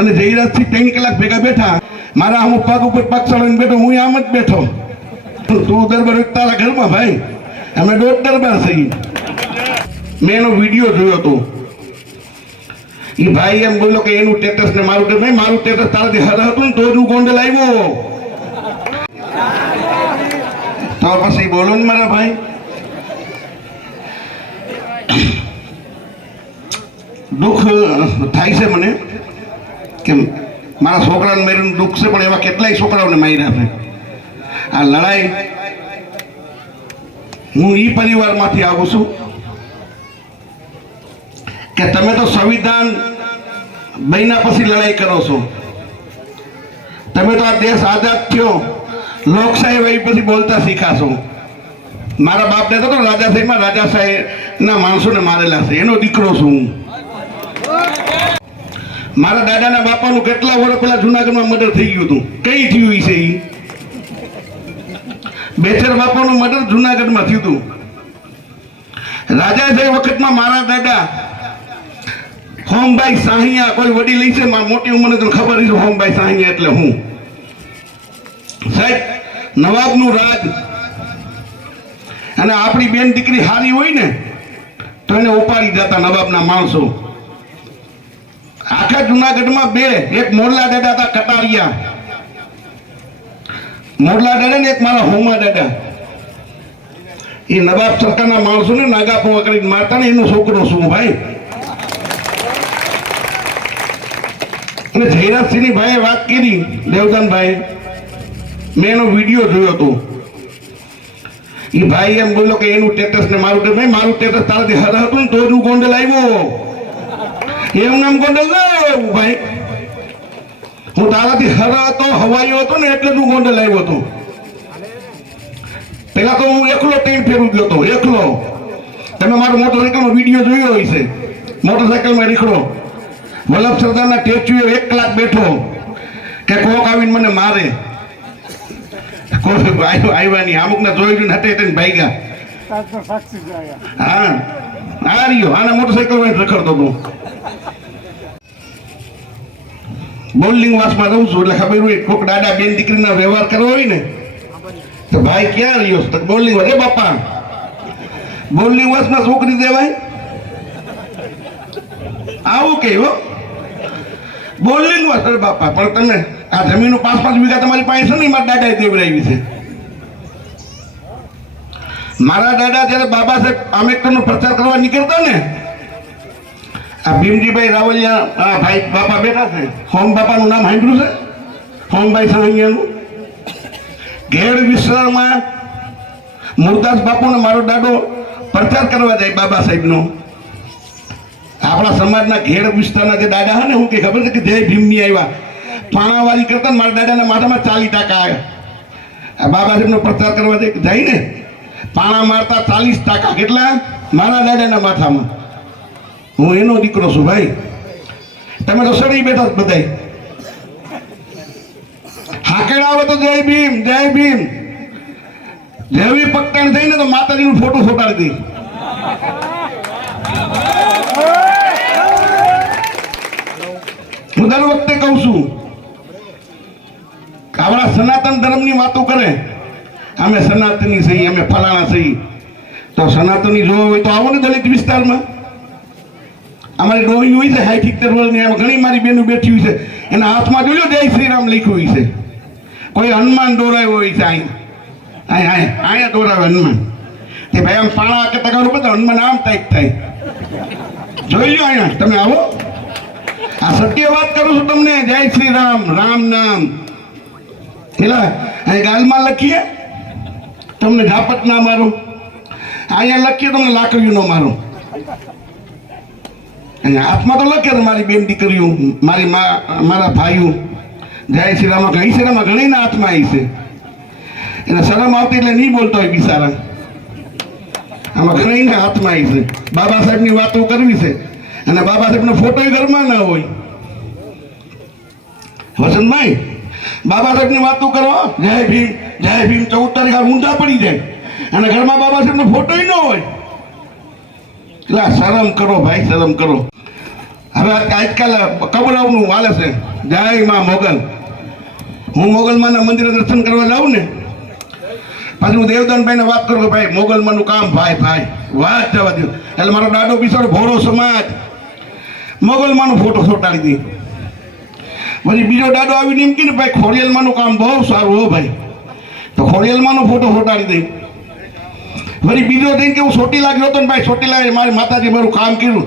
અને જયરાજથી 3 કલાક ભેગા બેઠા. મારા હું પગ ઉપર પગ ચડાવીને બેઠો, હું આમ જ બેઠો. તું દરબાર તારા ઘરમાં ભાઈ, અમે દોઢ દરબાર થઈ. મેં એનો વિડીયો જોયો હતો. એ ભાઈ એમ બોલો કે એનું સ્ટેટસ ને મારું સ્ટેટસ નહીં, મારું સ્ટેટસ તારાથી હર હતું ને તો જ હું ગોંડલ આવ્યો. તો પછી બોલો ને મારા ભાઈ. દુઃખ થાય છે મને કે મારા છોકરાને માર્યું દુઃખ છે, પણ એવા કેટલાય છોકરાઓને માર્યા છે. આ લડાઈ હું એ પરિવારમાંથી આવું છું કે તમે તો સંવિધાન બન્યા પછી લડાઈ કરો છો. તમે તો આ દેશ આઝાદ થયો, લોકશાહી વહી પછી બોલતા શીખાશો. મારા બાપ દાદા તો રાજાશાહીમાં રાજાશાહીના માણસોને મારેલા છે, એનો દીકરો છું હું. મારા દાદાના બાપાનું કેટલા વર્ષ પહેલા જુનાગઢમાં મર્ડર થઈ ગયું હતું. કઈ થયું છે? બેચર બાપાનું મર્ડર જુનાગઢમાં થયું હતું. રાજાશાહી વખતમાં મારા દાદા હોમભાઈ સાહિયા, કોઈ વડીલ છે મોટી ઉંમરે તો ખબર છે હોમભાઈ સાહિયા એટલે હું. સાહેબ, નવાબનું રાજ, અને આપણી બેન દીકરી હારી હોય ને તો એને ઉપાડી જતા નવાબના માણસો. આખા જુનાગઢમાં બે, એક મોરલા દાદા હતા કટારિયા, મોરલા દાદા ને એક મારા હોમા દાદા. એ નવાબ સરકારના માણસો ને નાગા પોવા કરીને મારતા ને એનો છોકરો શું ભાઈ. અને જયરાજસિંહની ભાઈએ વાત કરી, દેવદાનભાઈ, મેં એનો વિડીયો જોયો હતો. એ ભાઈ એમ બોલો કે એનું સ્ટેટસ ને મારું સ્ટેટસ નહીં, મારું સ્ટેટસ તારાથી હર હતું ને તો જ હું ગોંડલ આવ્યો. એમ નામ ગોંડલ ના આવ્યો ભાઈ, હું તારાથી હર હતો, હવાયો હતો ને એટલે જ હું ગોંડલ આવ્યો હતો. પેલા તો હું એકલો ટ્રેન ફેરવી ગયો હતો, એકલો. તમે મારો મોટરસાયકલનો વિડીયો જોયો હોય છે. મોટરસાયકલમાં નીકળો, વલ્લભ સરદારના સ્ટેચ્યુ 1 કલાક બેઠો કે કોક આવીને મને મારે. કોઈ આવ્યા નહીં, અમુક ને જોઈ હટે હટે ભાગ્યા. હા, આ રહ્યો, આના મોટરસાયકલ રખડતો હતો. બોલિંગ વાસમાં રહું છું એટલે ખબર હોય કોક દાદા બેન દીકરીના વ્યવહાર કરવો હોય ને તો ભાઈ ક્યાં રહ્યો તો બોલિંગ વાસ. બાપા, બોલિંગ વાસમાં છોકરી દેવાય આવું કે બોલિંગ વાસ? અરે બાપા, પણ તમે આ જમીનો 5-5 વીઘા તમારી પાસે છે ને, મારા દાદાએ દેવડાવી છે. મારા દાદા જયારે બાબા સાહેબ આંબેડકરનો પ્રચાર કરવા નીકળતા ને, આ ભીમજીભાઈ રાવલિયા ભાઈ બાપા બેઠા છે, હોમ બાપાનું નામ સાંભળ્યું છે? હોમભાઈ સાહિયાનું. ઘેડ વિસ્તારમાં મુરદાસ બાપુને મારો દાદો પ્રચાર કરવા જાય બાબા સાહેબનો. આપણા સમાજના ઘેડ વિસ્તારના જે દાદા હોય ને, હું કે ખબર છે કે જય ભીમની આવ્યા પાણાવાળી કરતા મારા દાદાના માથામાં 40% આવ્યા. આ બાબા સાહેબનો પ્રચાર કરવા જાય ને, પાણા મારતા 40%. કેટલા? મારા દાદાના માથામાં. હું એનો દીકરો છું ભાઈ. તમે તો સડી બેઠા બધાય. હાકેડ આવે તો જય ભીમ, જય ભીમ. જેવી પકડાણ થઈ ને તો માતાજીનો ફોટો ફોટાડી દઈ. હું દર વખતે કહું છું, આપણા સનાતન ધર્મની વાતો કરે, અમે સનાતની છીએ, અમે ફલાણા છીએ. તો સનાતની જોવા હોય તો આવો ને દલિત વિસ્તારમાં. અમારી ડોહી હોય છે 60-70 વર્ષની, એમાં ઘણી મારી બહેનો બેઠી હોય છે, એના હાથમાં જોયો જય શ્રી રામ લખ્યું હોય છે. કોઈ હનુમાન દોરાયો હોય છે, અહીંયા દોરાવે હનુમાન. તે ભાઈ આમ પાણા કે તગારું બધા હનુમાન આમ થાય. જોઈ લો અહીંયા, તમે આવો. આ સત્ય વાત કરું છું તમને. જય શ્રી રામ, રામ નામ પેલા અહીં ગાલમાં લખીએ તમને ઝાપટ ના મારો, અહીંયા લખીએ તમને લાકડીઓ નો મારો. અહીંયા હાથમાં તો લખે તો મારી બેન દીકરીઓ, મારી મારા ભાઈઓ. જય શ્રી રામ ઘણી છે, એમાં ઘણીના હાથમાં આવી છે. એને શરમ આવતી એટલે નહીં બોલતો હોય બિચારા. આમાં ઘણીના હાથમાં આવી છે. બાબા સાહેબની વાતો કરવી છે, અને બાબા સાહેબનો ફોટો ઘરમાં ના હોય. વસંતભાઈ, બાબા સાહેબની વાતો કરો, જય ભીમ, જય ભીમ. 14 તારીખે ઊંધા પડી જાય અને ઘરમાં બાબા સાહેબનો ફોટો ન હોય. એટલે શરમ કરો ભાઈ, શરમ કરો. હવે આજકાલ કબરાવનું હાલે છે, જય માં મોગલ. હું મોગલમાના મંદિરે દર્શન કરવા જાઉં ને, પછી હું દેવદાનભાઈને વાત કરું કે ભાઈ મોગલમાનું કામ ભાઈ વાત જવા દો. એટલે મારો દાદો બિચારો ભોળો સમાજ મોગલમાનો ફોટો ચોંટાડી દી. પછી બીજો દાદો આવીને એમ કે ભાઈ ખોડિયાલમાંનું કામ બહુ સારું હો ભાઈ, તો ખોડિયાલમાંનો ફોટો ચોંટાડી દઈ. વળી બીજો થઈને કે હું ચોટીલા ગયો હતો ને ભાઈ, ચોટીલા મારી માતાજી મારું કામ કર્યું,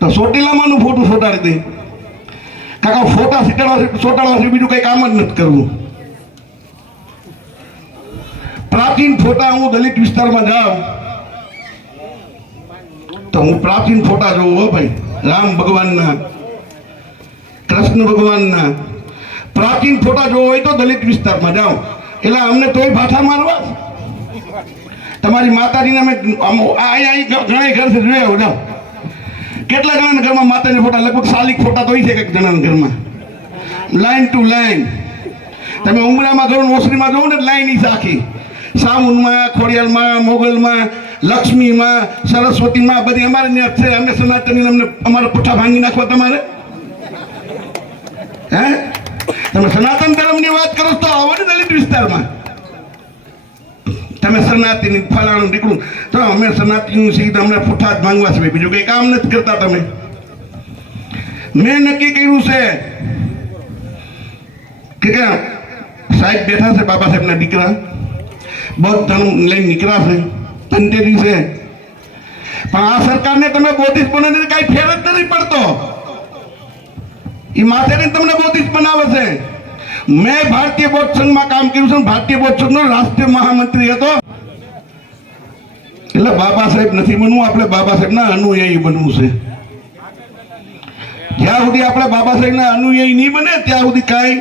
તો ચોટીલામાંનું ફોટો ચોંટાડી દઈ. કાકા ફોટા ચોંટાડવા બીજું કંઈ કામ જ નથી કરવું. પ્રાચીન ફોટા હું દલિત વિસ્તારમાં જાઉં તો હું પ્રાચીન ફોટા જોઉં હો ભાઈ, રામ ભગવાનના, કૃષ્ણ ભગવાનના પ્રાચીન ફોટા જોવો હોય તો દલિત વિસ્તારમાં જાઓ. એટલે અમને તોય ભાઠા મારવા. તમારી માતાજીને અમે અહીંયા ઘણા ઘર છે જોયા જાઓ, કેટલા જણાના ઘરમાં માતાજીના ફોટા, લગભગ 40 ફોટા તો હોય છે એક જણાના ઘરમાં, લાઈન ટુ લાઈન. તમે ઉમરામાં ઘરો ઓસરીમાં જોવો ને લાઈન ઈ આખી, સામુનમાં, ખોડિયાલમાં, મોગલમાં, લક્ષ્મીમાં, સરસ્વતીમાં, બધી અમારે ત્યાં છે. અમે સનાતની, અમને અમારા પુઠ્ઠા ભાંગી નાખવા તમારે? હે, તમે સનાતન ધર્મની વાત કરો તો આવો ને દલિત વિસ્તારમાં. તમે સનાતની ફલાણું નીકળું તો અમે સનાતની છીએ, અમને પુઠ્ઠા જ માંગવા છે, બીજું કંઈ કામ નથી કરતા તમે. મેં નક્કી કર્યું છે કે સાહેબ બેઠા છે, બાબા સાહેબના દીકરા, બૌદ્ધ ધર્મ લઈને નીકળ્યા છે, ધનતેરી છે, પણ આ સરકારને તમે બોધિસ બનાવીને કાંઈ ફેર જ નથી પડતો. એ માથેથી તમને બોધિસ બનાવે છે. મેં ભારતીય બૌદ્ધ સંઘમાં કામ કર્યું છે, ભારતીય બૌદ્ધ સંઘનો રાષ્ટ્રીય મહામંત્રી હતો. એટલે બાબા સાહેબ નથી બનવું, આપણે બાબા સાહેબના અનુયાયી બનવું છે. જ્યાં સુધી આપણે બાબા સાહેબના અનુયાયી નહીં બને ત્યાં સુધી કાંઈ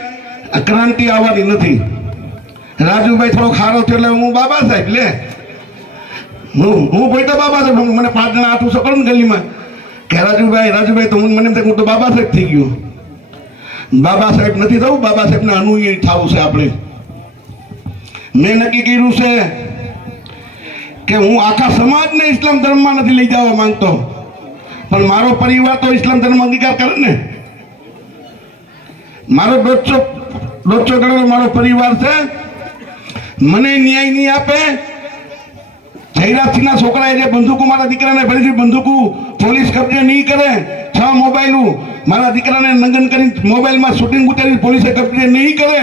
ક્રાંતિ આવવાની નથી. રાજુભાઈ થોડો ખારો થયો એટલે હું બાબા સાહેબ લે, હું કોઈ તો બાબા સાહેબ. મને 5 જણા આઠું સકળ ને ગલીમાં કે રાજુભાઈ તો મને એમ થાય હું તો બાબા સાહેબ થઈ ગયો. બાબા સાહેબ નથી થવું, બાબા સાહેબના અનુયાયી થવું છે આપણે. મેં નક્કી કર્યું છે કે હું આખા સમાજને ઇસ્લામ ધર્મમાં નથી લઈ જવા માંગતો, પણ મારો પરિવાર તો ઇસ્લામ ધર્મ અંગીકાર કરે ને. મારો 150 ગણો મારો પરિવાર છે. મને ન્યાય નહીં આપે, જયરાજસિંહના છોકરાએ જે બંદૂકો મારા દીકરાને ભરી બંદૂકો પોલીસ કબજે નહીં કરે, 6 મોબાઈલો મારા દીકરાને નંગન કરી મોબાઈલમાં શૂટિંગ ઉતારી પોલીસે કબજે નહીં કરે,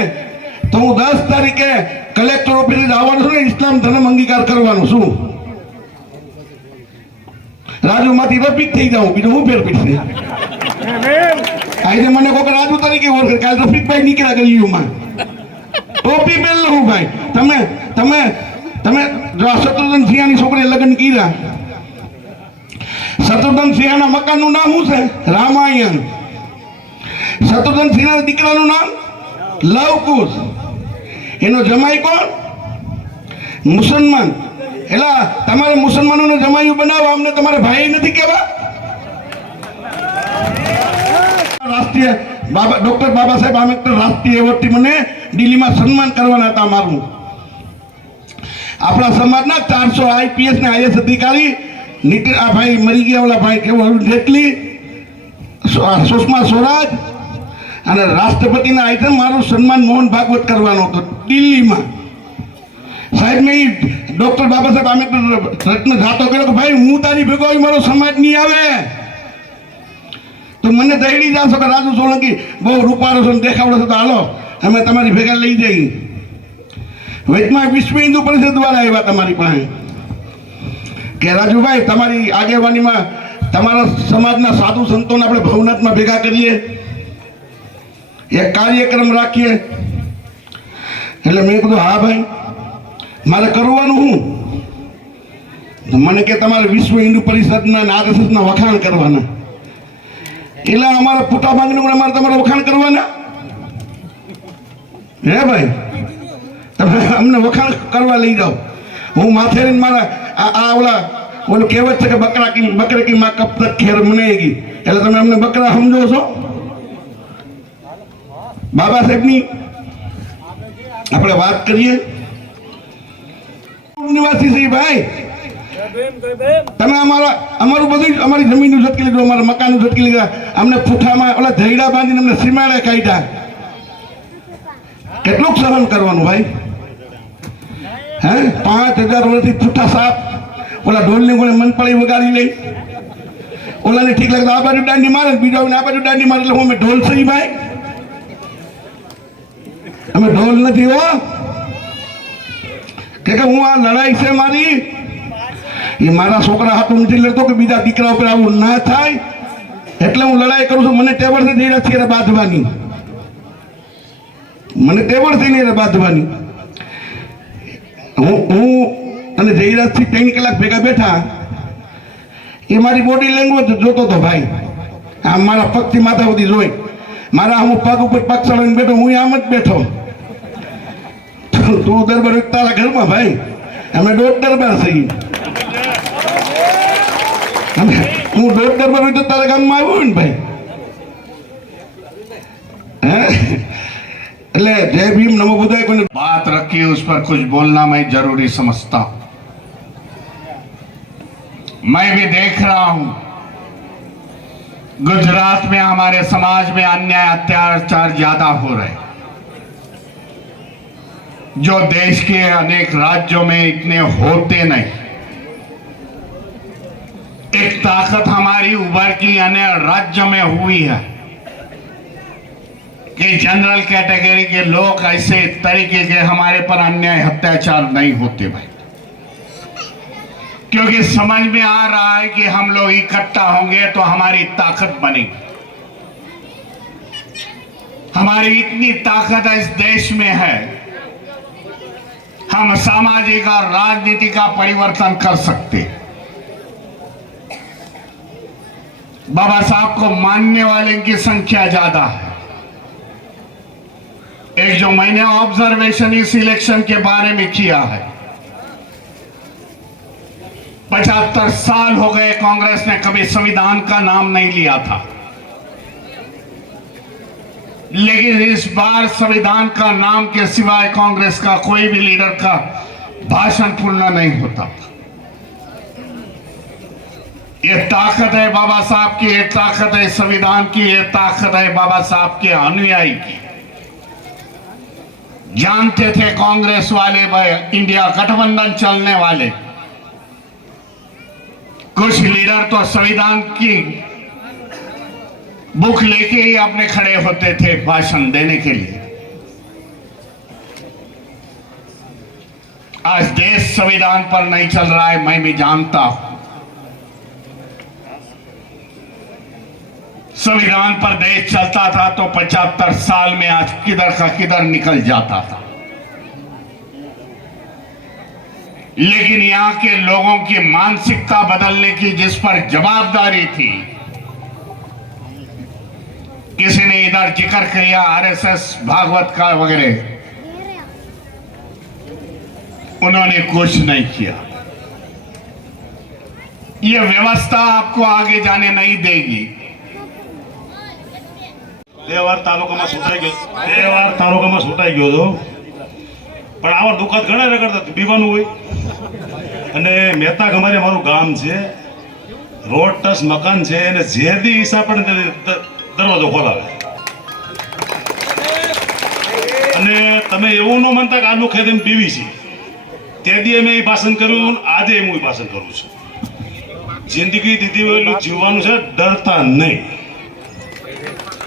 તો હું 10 તારીખે કલેક્ટર ઓફિસે આવવાનું છું ને ઇસ્લામ ધર્મ અંગીકાર કરવાનું છું. રાજુમાંથી રફીક થઈ જાઉં, બીજું હું ફેર પીડશે. આજે મને કોઈક રાજુ તરીકે ઓળખે, કાલ રફીકભાઈ નીકળ્યા ગલીઓમાં ટોપી પહેર લઉં ભાઈ. તમે જો શત્રુઘ્ન સિંહાની છોકરીએ લગ્ન કર્યા, શત્રુઘ્ન સિંહાના મકાનનું નામ શું છે? રામાયણ. શત્રુઘ્ન સિંહાના દીકરાનું નામ લવકુશ. એનો જમાઈ કોણ? મુસલમાન. એટલે તમારે મુસલમાનોને જમાયું બનાવો, અમને તમારે ભાઈ નથી કેવા? રાષ્ટ્રીય ડોક્ટર બાબા સાહેબ આંબેડકર રાષ્ટ્રીય એવોર્ડથી મને દિલ્હીમાં સન્માન કરવાના હતા મારું. આપણા સમાજના 400 આઈપીએસ ને આઈએસ અધિકારી, આ ભાઈ મરી ગયા ઓલા ભાઈ કેવું જેટલી, સુષ્મા સ્વરાજ અને રાષ્ટ્રપતિના આઈટમ મારું સન્માન મોહન ભાગવત કરવાનો હતો દિલ્હીમાં. સાહેબ મેં ડોક્ટર બાબા સાહેબ આંબેડકર રત્ન જાતો કર્યો કે ભાઈ હું તારી ભેગો આવી, મારો સમાજ નહીં આવે તો મને દઈડી જાશો કે રાજુ સોલંકી બહુ રૂપારો છો દેખાવડો છો, તો હાલો અમે તમારી ભેગા લઈ જઈએ. વચમાં વિશ્વ હિન્દુ પરિષદ દ્વારા આવ્યા તમારી પાસે કે રાજુભાઈ તમારી આગેવાનીમાં તમારા સમાજના સાધુ સંતોને આપણે ભવનાથમાં ભેગા કરીએ, એક કાર્યક્રમ રાખીએ. એટલે મેં કીધું હા ભાઈ, મારે કરવાનું હું? મને કે તમારે વિશ્વ હિન્દુ પરિષદના RSSના વખાણ કરવાના. એટલે અમારા પુઠ્ઠા ભાંગીને અમારે તમારે વખાણ કરવાના? હે ભાઈ, તમે અમને વખાણ કરવા લઈ જાઓ. હું માથે મારા ઓલું કહેવત છે કે બકરા કી માં કબ તક ખેર મનેગી, એટલે તમે અમને બકરા સમજો છો? બાબા સાહેબની આપણે વાત કરીએ. નિવાસી છે ભાઈ, તમે અમારું બધું અમારી જમીનનું ઝટકી લીધું, અમારા મકાનનું ઝટકી લીધા, અમને પૂઠામાં ઓલા ધૈડા બાંધીને અમને સીમાડે કાઢ્યા. કેટલું સહન કરવાનું ભાઈ? હે 5000 વર્ષથી પૂઠા સાપ ઓલા ઢોલની ગોળે મનપળી વગાડી લે, ઓલાને ઠીક લાગે આ બાજુ દાંડી મારે, બીજા આ બાજુ દાંડી મારે, એટલે અમે ઢોલ સહી ભાઈ? અમે ઢોલ નથી હો. કે હું આ લડાઈ છે મારી, એ મારા છોકરા હાથું નથી લડતો કે બીજા દીકરા ઉપર આવું ના થાય, એટલે હું લડાઈ કરું છું. મને ટેબલ છે નહીં નથી બાંધવાની, મને ટેબલ છે નહીં બાંધવાની. હું અને જયરાજથી 3 કલાક ભેગા બેઠા, એ મારી બોડી લેંગ્વેજ જોતો હતો ભાઈ. આમ મારા પગથી માથા સુધી જોઈ, મારા હું પગ ઉપર પગ ચડાવીને બેઠો, હું આમ જ બેઠો. તું દરબાર તારા ઘરમાં ભાઈ, અમે 1.5 દરબાર થઈ. હું 1.5 દરબાર હોય તો તારા ગામમાં આવ્યું ને ભાઈ. એટલે જય ભીમ નમો बुद्धाय को बात रखी उस पर कुछ बोलना मैं जरूरी समझता हूं. मैं भी देख रहा हूं गुजरात में हमारे समाज में अन्याय अत्याचार ज्यादा हो रहे, जो देश के अनेक राज्यों में इतने होते नहीं. एक ताकत हमारी उभर की अन्य राज्यों में हुई है कि जनरल कैटेगरी के लोग ऐसे तरीके के हमारे पर अन्याय अत्याचार नहीं होते भाई, क्योंकि समझ में आ रहा है कि हम लोग इकट्ठा होंगे तो हमारी ताकत बनेगी. हमारी इतनी ताकत इस देश में है, हम सामाजिक और राजनीति का परिवर्तन कर सकते. बाबा साहब को मानने वाले की संख्या ज्यादा है. एक जो मैंने ऑब्जर्वेशन इस इलेक्शन के बारे में किया है, 75 साल हो गए कांग्रेस ने कभी संविधान का नाम नहीं लिया था, लेकिन इस बार संविधान का नाम के सिवाय कांग्रेस का कोई भी लीडर का भाषण पूर्ण नहीं होता. ये ताकत है बाबा साहब की, ये ताकत है संविधान की, ये ताकत है बाबा साहब के अनुयायी की. जानते थे कांग्रेस वाले भाई इंडिया गठबंधन चलने वाले कुछ लीडर तो संविधान की बुक लेके ही अपने खड़े होते थे भाषण देने के लिए. आज देश संविधान पर नहीं चल रहा है, मैं भी जानता हूं. संविधान पर देश चलता था तो 75 साल में आज किधर का किधर निकल जाता था. लेकिन यहां के लोगों की मानसिकता बदलने की जिस पर जवाबदारी थी, किसी ने इधर जिक्र किया आरएसएस भागवत का वगैरह, उन्होंने कुछ नहीं किया. यह व्यवस्था आपको आगे जाने नहीं देगी. બે વાર તાલુકામાં છૂટાઈ ગયો હતો, પણ આવા દુઃખદ ઘણા રગડતા પીવાનું હોય. અને મહેતા અમારે મારું ગામ છે, રોડ ટચ મકાન છે, અને જે દી હિસાબ પડે દરવાજો ખોલાવે. અને તમે એવું ન માનતા કે આ દુઃખે તેમ પીવી છે, તે દી અમે એ ભાષણ કર્યું, આજે હું એ ભાષણ કરું છું. જિંદગી દીધી એટલું જીવવાનું છે, ડરતા નહીં.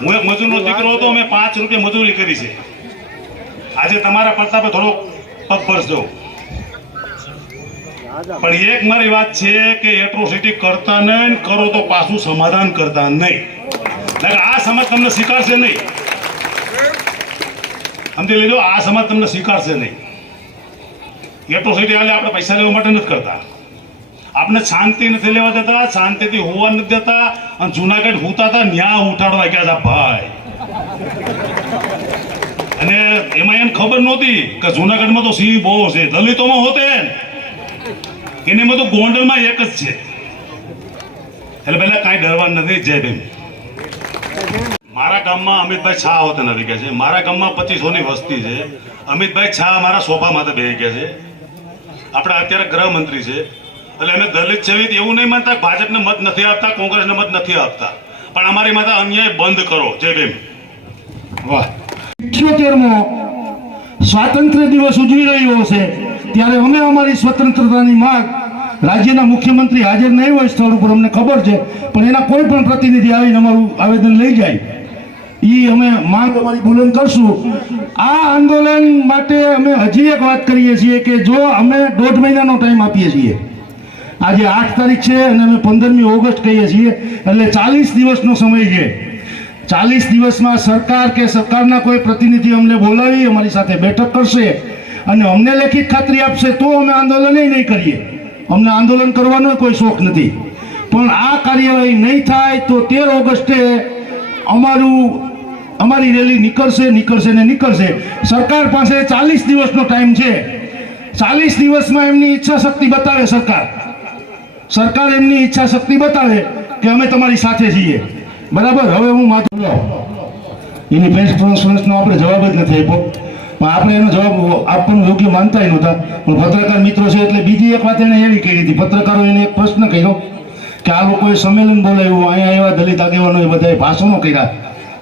હું એક મજૂરનો દીકરો હતો, અમે 5 રૂપિયા મજૂરી કરી છે. આજે તમારા પ્રતાપે થોડો પગભર જાઉં, પણ એક મારી વાત છે કે એટ્રોસિટી કરતા નહીં, કરો તો પાછું સમાધાન કરતા નહીં. આ સમાજ તમને સ્વીકારશે નહીં, સમજી લેજો. આ સમાજ તમને સ્વીકારશે નહીં. એટ્રોસિટી હાલે આપણે પૈસા લેવા માટે નથી કરતા, આપણે શાંતિ નથી લેવા દેતા, શાંતિથી હોવા નથી દેતા. અને જુનાગઢ હોતા હતા ન્યા ઉઠાડવા ગયા હતા ભાઈ. અને એમાં એને ખબર નહોતી કે જુનાગઢમાં તો સિંહ બહુ છે, દલિતોમાં હોતે એને બધું ગોંડલમાં એક જ છે. એટલે પહેલા કાંઈ ડરવાનું નથી. જય ભીમ. મારા ગામમાં અમિતભાઈ છા હોતે નથી ગયા છે. મારા ગામમાં 2500 ની વસ્તી છે. અમિતભાઈ છા મારા સોફા માથે બેસી ગયા છે. આપણા અત્યારે ગૃહમંત્રી છે, એટલે અમે દલિત છે એવું નહીં માનતા કે ભાજપને મત નથી આપતા, કોંગ્રેસને મત નથી આપતા, પણ અમારી માથે અન્યાય બંધ કરો. જય ભીમ. વાહ. 78મો સ્વાતંત્ર્ય દિવસ ઉજવી રહ્યો છે ત્યારે અમે અમારી સ્વતંત્રતાની માંગ, રાજ્યના મુખ્યમંત્રી હાજર નહીં હોય સ્થળ ઉપર અમને ખબર છે, પણ એના કોઈ પણ પ્રતિનિધિ આવીને અમારું આવેદન લઈ જાય એ અમે માંગ અમારી બુલંદ કરશું. આ આંદોલન માટે અમે હજી એક વાત કરીએ છીએ કે જો અમે 1.5 મહિનાનો ટાઈમ આપીએ છીએ, આજે 8 તારીખ છે અને અમે 15મી ઓગસ્ટ કહીએ છીએ, એટલે 40 દિવસનો સમય છે. 40 દિવસમાં સરકાર કે સરકારના કોઈ પ્રતિનિધિ અમને બોલાવી અમારી સાથે બેઠક કરશે અને અમને લેખિત ખાતરી આપશે તો અમે આંદોલન નહીં કરીએ. અમને આંદોલન કરવાનો કોઈ શોખ નથી, પણ આ કાર્યવાહી નહીં થાય તો 13 ઓગસ્ટે અમારી રેલી નીકળશે. સરકાર પાસે 40 દિવસનો ટાઈમ છે. 40 દિવસમાં એમની ઈચ્છા શક્તિ બતાવે સરકાર એમની ઈચ્છા શક્તિ બતાવે કે અમે તમારી સાથે છીએ. બરાબર. હવે હું માથું એની પ્રેસ કોન્ફરન્સનો આપણે જવાબ જ નથી આપ્યો, પણ આપણે એનો જવાબ આપવાનું યોગ્ય માનતા નહોતા. પણ પત્રકાર મિત્રો છે એટલે બીજી એક વાત એને એવી કરી હતી, પત્રકારો એને એક પ્રશ્ન કર્યો કે આ લોકોએ સંમેલન બોલાવ્યું, અહીંયા એવા દલિત આગેવાનોએ બધાએ ભાષણો કર્યા,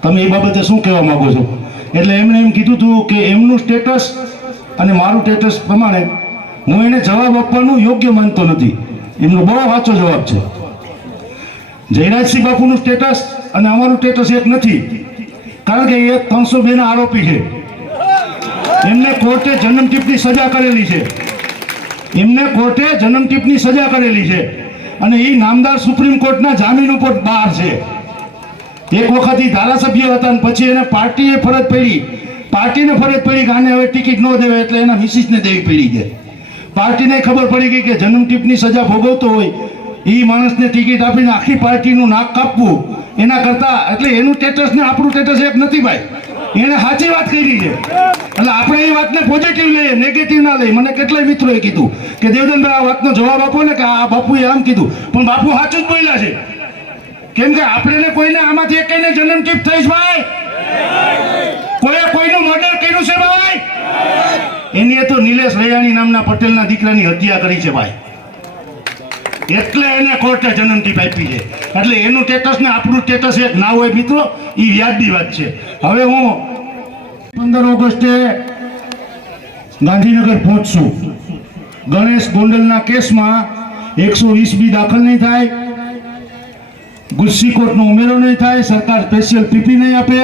તમે એ બાબતે શું કહેવા માંગો છો? એટલે એમણે એમ કીધું હતું કે એમનું સ્ટેટસ અને મારું સ્ટેટસ પ્રમાણે હું એને જવાબ આપવાનું યોગ્ય માનતો નથી. એમનો બહુ સાચો જવાબ છે. જયરાજસિંહ બાપુનું સ્ટેટસ અને અમારું સ્ટેટસ એક નથી, કારણ કે એ 302ના આરોપી છે. એમને કોર્ટે જન્મટીપની સજા કરેલી છે અને એ નામદાર સુપ્રીમ કોર્ટના જામીન ઉપર બહાર છે. એક વખત એ ધારાસભ્ય હતા અને પછી એને પાર્ટીને ફરજ પડી કે આને હવે ટિકિટ ન દેવાય એટલે એના મિસિસને દેવી પડી છે. પાર્ટીને ખબર પડી ગઈ કે જન્મટીપની સજા ભોગવતો હોય એ માણસને ટિકિટ આપીને આખી પાર્ટીનું નાક કાપવું એના કરતા, એટલે એનું સ્ટેટસ ને આપણું સ્ટેટસ એક નથી ભાઈ. એને સાચી વાત કરી છે એટલે આપણે એ વાતને પોઝિટિવ લઈએ, નેગેટિવ ના લઈએ. મને કેટલાય મિત્રોએ કીધું કે દેવદનભાઈ આ વાતનો જવાબ આપો ને કે આ બાપુએ આમ કીધું, પણ બાપુ સાચું જ બોલ્યા છે. કેમ કે આપણે કોઈને આમાંથી એકને જન્મટીપ થઈશ ભાઈ? કોઈનું મર્ડર કર્યું છે ભાઈ? એની તો નિલેશ રૈયાણી નામના પટેલના દીકરાની હત્યા કરી છે ભાઈ, એટલે એને કોર્ટે જન્મટીપ આપી છે. એટલે એનું સ્ટેટસ ને આપણું સ્ટેટસ એક ના હોય મિત્રો, એ વ્યાજબી વાત છે. હવે હું 15 ઓગસ્ટે ગાંધીનગર પહોંચશું. ગણેશ ગોંડલના કેસમાં 120B દાખલ નહીં થાય, ગુસ્સી કોર્ટનો ઉમેરો નહીં થાય, સરકાર સ્પેશિયલ પીપી નહીં આપે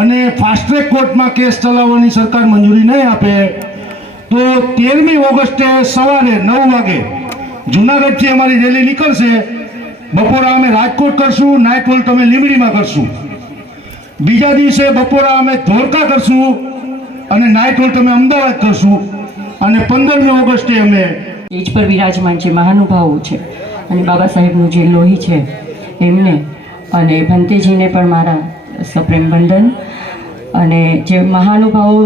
અને ફાસ્ટ ટ્રેક કોર્ટમાં કેસ ચલાવવાની સરકાર મંજૂરી નહીં આપે તો 13મી ઓગસ્ટે સવારે 9 વાગે જુનાગઢથી અમારી રેલી નીકળશે. બપોરા અમે રાજકોટ કરશું, નાઇટ હોલ્ટ અમે લીંબડીમાં કરશું. બીજા દિવસે બપોરા અમે ધોળકા કરશું અને નાઇટ હોલ્ટ અમે અમદાવાદ કરશું. અને 15મી ઓગસ્ટે અમે સ્ટેજ પર વિરાજમાન છે મહાનુભાવો છે અને બાબા સાહેબનું જે લોહી છે એમને અને ભંતેજીને પણ મારા સપ્રેમ વંદન. અને જે મહાનુભાવો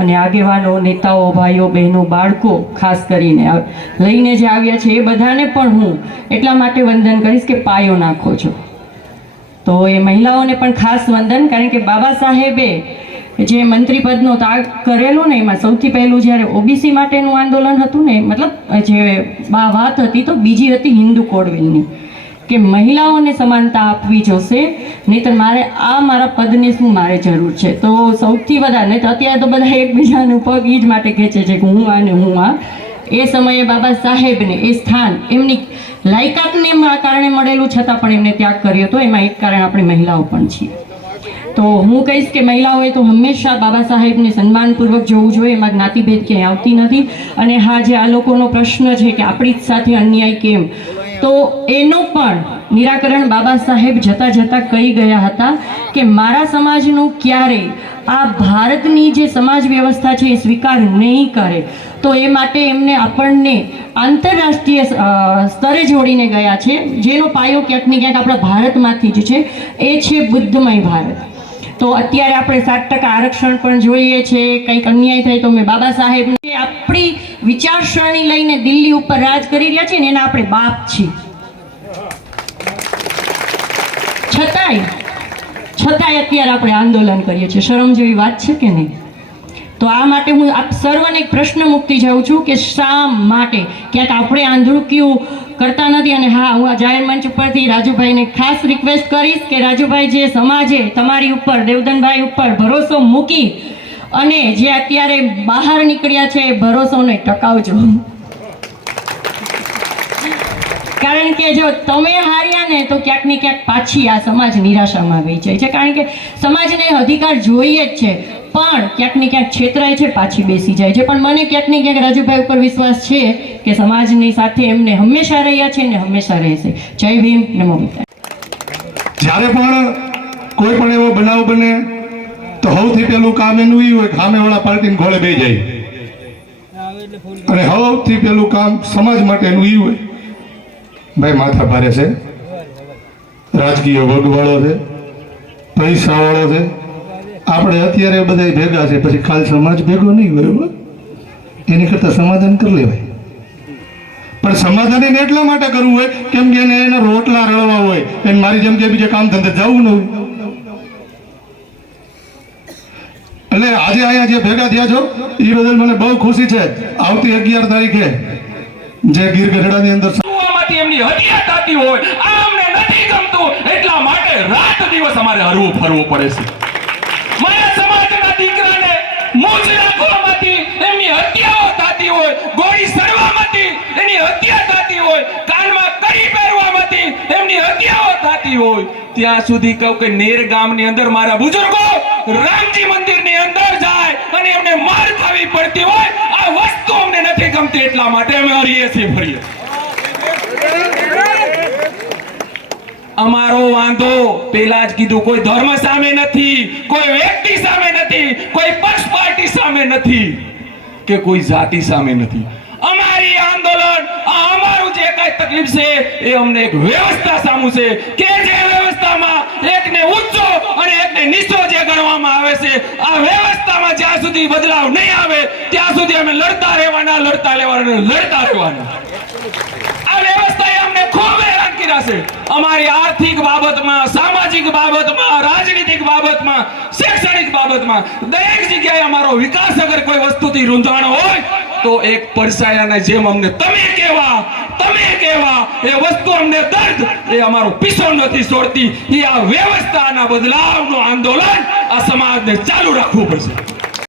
અને આગેવાનો, નેતાઓ, ભાઈઓ, બહેનો, બાળકો ખાસ કરીને લઈને જે આવ્યા છે એ બધાને પણ હું એટલા માટે વંદન કરીશ કે પાયો નાખો છો. તો એ મહિલાઓને પણ ખાસ વંદન, કારણ કે બાબા સાહેબે જે મંત્રી પદનો ત્યાગ કરેલો ને એમાં સૌથી પહેલું જ્યારે ઓબીસી માટેનું આંદોલન હતું ને, મતલબ જે વાત હતી તો બીજી હતી હિન્દુ કોડવેલની, કે મહિલાઓને સમાનતા આપવી જોશે, નહીંતર મારા પદની શું મારે જરૂર છે. તો સૌથી વધારે નહીં તો અત્યારે તો બધા એકબીજાનું પગ એ જ માટે ખેંચે છે કે હું આ ને હું આ. એ સમયે બાબા સાહેબને એ સ્થાન એમની લાયકાતને કારણે મળેલું છતાં પણ એમને ત્યાગ કર્યો હતો. એમાં એક કારણ આપણે મહિલાઓ પણ છીએ. તો હું કહીશ કે મહિલાઓએ તો હંમેશા બાબા સાહેબને સન્માનપૂર્વક જોવું જોઈએ, એમાં જ્ઞાતિભેદ ક્યાંય આવતી નથી. અને હા, જે આ લોકોનો પ્રશ્ન છે કે આપણી જ સાથે અન્યાય કેમ, તો એનું પણ નિરાકરણ બાબા સાહેબ જતાં જતાં કહી ગયા હતા કે મારા સમાજનું ક્યારેય આ ભારતની જે સમાજ વ્યવસ્થા છે એ સ્વીકાર નહીં કરે. તો એ માટે એમને આપણને આંતરરાષ્ટ્રીય સ્તરે જોડીને ગયા છે, જેનો પાયો ક્યાંક ને ક્યાંક આપણા ભારતમાંથી જ છે, એ છે બુદ્ધમય ભારત. તો અત્યારે આપણે 7% આરક્ષણ પણ જોઈએ છે, કંઈક અન્યાય થાય તો મેં બાબા સાહેબને આપણી વિચારસરણી લઈને દિલ્હી ઉપર રાજ કરી રહ્યા છીએ ને એના આપણે બાપ છીએ. છતાંય અત્યારે આપણે આંદોલન કરીએ છીએ. શરમ જેવી વાત છે કે નહીં? તો આ માટે હું આપ સર્વને એક પ્રશ્ન મૂકતી જાઉં છું કે શા માટે ક્યાંક આપણે આંધળુકિયું કરતા નથી. અને હા, હું આ જાહેર મંચ ઉપરથી રાજુભાઈને ખાસ રિક્વેસ્ટ કરીશ કે રાજુભાઈ, જે સમાજે તમારી ઉપર, દેવધનભાઈ ઉપર ભરોસો મૂકી અને જે અત્યારે બહાર નીકળ્યા છે એ ભરોસોને ટકાવજો. કારણ કે જો તમે હાર્યા ને તો ક્યાંક ને ક્યાંક પાછી આ સમાજ નિરાશામાં આવી જાય છે. કારણ કે સમાજને અધિકાર જોઈએ જ છે, પણ ક્યાંક ને ક્યાંક છેતરાય છે, પાછી બેસી જાય છે. પણ મને ક્યાંક ને ક્યાંક રાજુભાઈ ઉપર વિશ્વાસ છે કે સમાજની સાથે એમને હંમેશા રહ્યા છે ને હંમેશા રહેશે. જય ભીમ, નમો બુદ્ધાય. જ્યારે પણ કોઈ પણ એવો બનાવ બને તો સૌથી પહેલું કામ એનું એ હોય કે સામેવાળા પાર્ટીને ઘોડે બેસી જાય, અને સૌથી પહેલું કામ સમાજ માટે એનું એ હોય, ભાઈ માથા ભારે છે, રાજકીય વગવાળો છે, પૈસાવાળો છે, આપણે અત્યારે બધા ભેગા છે, પછી ખાલી સમાજ ભેગો નહીં બરોબર, એની કરતાં સમાધાન કરી લેવાય. પણ સમાધાન એને એટલા માટે કરવું હોય કેમ કે એને એના રોટલા રળવા હોય, એને મારી જેમ કે બીજે કામ ધંધે જવું ન હોય. એટલે આજે અહીંયા જે ભેગા થયા છો એ બદલ મને બહુ ખુશી છે. આવતી 11 તારીખે જે ગીર ગઢડાની અંદર એમની હત્યા થતી હોય, આ અમને નથી ગમતું, એટલા માટે રાત દિવસ અમારે હરવું ફરવું પડે છે. મારા સમાજના દીકરાને મૂછ રાખવામાંથી એમની હત્યાઓ થતી હોય, ગોળી સડવામાંથી એની હત્યા થતી હોય, કાનમાં કડી પહેરવામાંથી એમની હત્યાઓ થતી હોય, ત્યાં સુધી કહું કે નેર ગામની અંદર મારા બુજુર્ગો રામજી મંદિરની અંદર જાય અને એમને માર ખાવી પડતી હોય, આ વસ્તુ અમને નથી ગમતી, એટલા માટે અમે હરીએ છીએ, ફરીએ. અમારો વાંધો પેલા જ કીધું, કોઈ ધર્મ સામે નથી, કોઈ વ્યક્તિ સામે નથી, કોઈ પક્ષ પાર્ટી સામે નથી, કે કોઈ જાતિ સામે નથી. અમારી આંદોલન, અમારું જે કઈ તકલીફ છે એ અમને એક વ્યવસ્થા સામું છે કે જે વ્યવસ્થામાં એકને ઊંચો અને એકને નીચો જે ગણવામાં આવે છે, આ વ્યવસ્થામાં જ્યાં સુધી બદલાવ નહીં આવે ત્યાં સુધી અમે લડતા રહેવાના, લડતા રહેવાના, લડતા રહેવાના. આ વ્યવસ્થાએ અમને ખૂબ હેરાન કર્યા છે. અમારી આર્થિક બાબતમાં, સામાજિક બાબતમાં, રાજનીતિક બાબતમાં, શૈક્ષણિક બાબતમાં દરેક જગ્યાએ અમારો વિકાસ અગર કોઈ વસ્તુથી રૂંધાણો હોય તો એક પડસાયાના જેમ અમને તમે કહેવા એ વસ્તુ અમને દર્દ, એ અમારો પીછો નથી છોડતી. એ આ વ્યવસ્થાના બદલાવનું આંદોલન આ સમાજને ચાલુ રાખવું પડશે.